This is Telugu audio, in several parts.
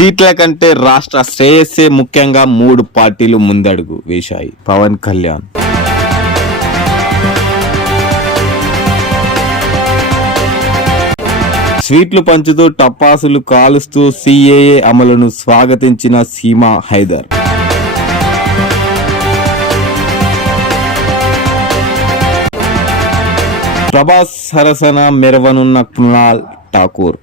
సీట్ల కంటే రాష్ట్ర శ్రేయస్సే ముఖ్యంగా 3 పార్టీలు ముందడుగు వేశాయి. పవన్ కళ్యాణ్ స్వీట్లు పంచుతూ టపాసులు కాలుస్తూ సిఏఏ అమలును స్వాగతించిన సీమా హైదర్. ప్రభాస్ సరసన మెరవనున్న కృణాల్ ఠాకూర్.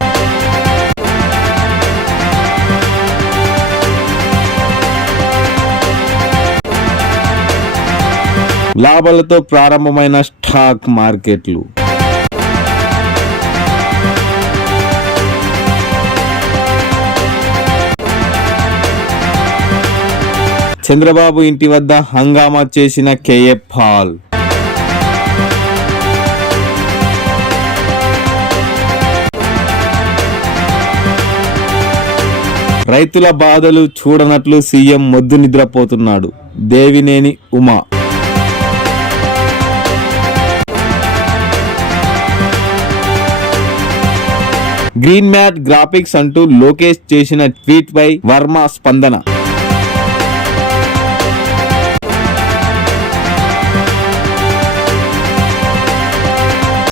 లాభాలతో ప్రారంభమైన స్టాక్ మార్కెట్లు. చంద్రబాబు ఇంటి వద్ద హంగామా చేసిన కేఏ పాల్. రైతుల బాధలు చూడనట్లు సీఎం మొద్దు నిద్రపోతున్నాడు. Devineni Uma. Green mat graphics అంటూ లోకేష్ చేసిన ట్వీట్ పై వర్మ స్పందన.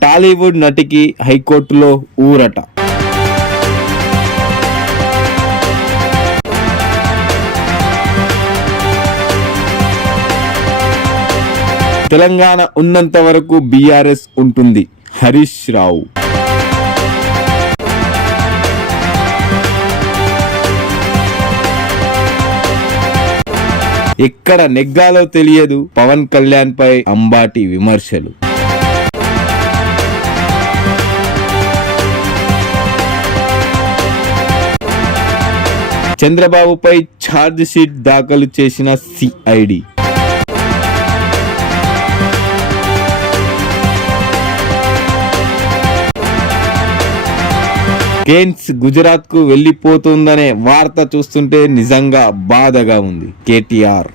టాలీవుడ్ నటికి హైకోర్టులో ఊరట. తెలంగాణ ఉన్నంత వరకు బీఆర్ఎస్ ఉంటుంది. హరీష్ రావు. ఎక్కడ నెగ్గాలో తెలియదు. పవన్ కళ్యాణ్ పై అంబాటి విమర్శలు. చంద్రబాబుపై ఛార్జ్ షీట్ దాఖలు చేసిన సిఐడి. కేన్స్ గుజరాత్ కు వెళ్లిపోతుందనే వార్త చూస్తుంటే నిజంగా బాధగా ఉంది. కేటీఆర్.